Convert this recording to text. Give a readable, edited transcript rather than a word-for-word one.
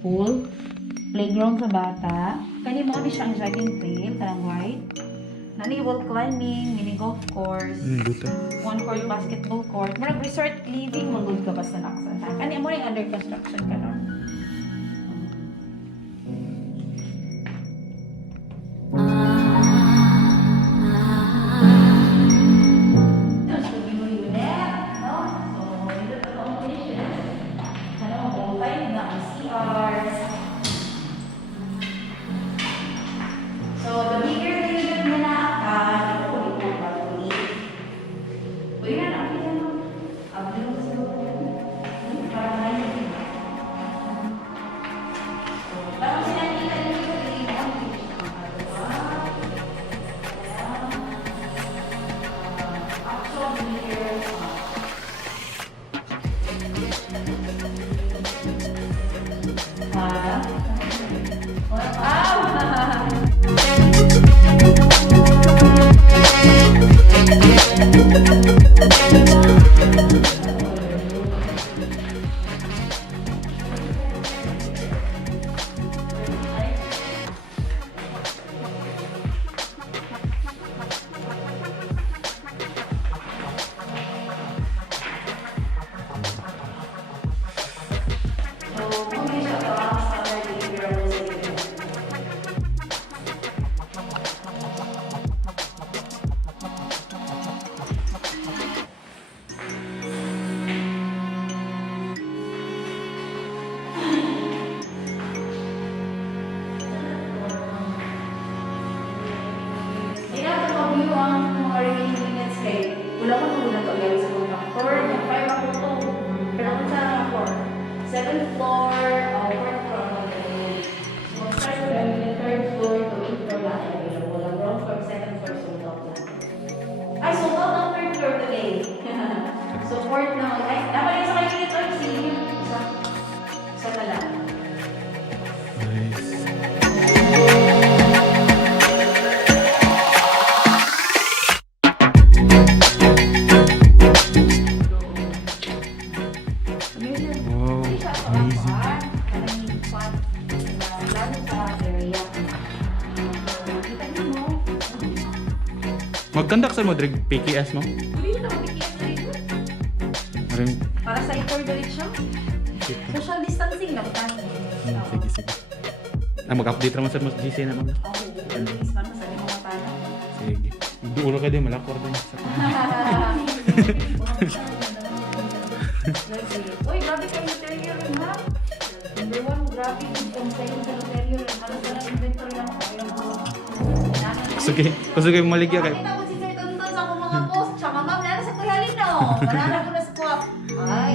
pool, playground sa bata. Kani mo ni siyang jogging trail, kanang white. Nani wall climbing, mini golf course, Buta. one court basketball court. Murag resort living, magod ka basta nakasanta. Kani mo rin under construction ka no? So, the bigger the unit mo na ka, ito ko pa ulit. Uy, na nakita mo. Abdul kasi mo. Para na yun. So, parang sinakita niyo sa tingin. Actual bigger. Wala ko muna ito gawin sa contractor. Nag-5 ako ito. Pero kung saan ang floor? 7th floor, 4th floor ang mag-gawin. So, mag-start ko gawin yung 3rd floor to 8th floor lahat ay available. Ang ground floor, 2nd floor, sold out lang. Ay, sold out ang 3rd floor today. So, 4th na. Ay, dapat yung sa kayo dito. Sige nyo. Isa na lang. Nice. Wow, amazing. Mag-conduct sa mo, Dreg, PKS mo? Maring, Para sa ito ulit siya. Social distancing lang tayo. sige, sige. Mag-update naman sa mas GC naman. Oo, bilis man sa limang mata na. Sige. Dulo ka din, malakor din. Uy, grabe kayo interior rin ha. Number 1, grabe yung content sa interior rin. Halos na inventory lang ako. Kusugay maligya kay. Nakita ko si Sir Tonton sa akong mga post. Siya, ma'am, nana sa kuya Lino. Marara ko na sa kuwap. Ay,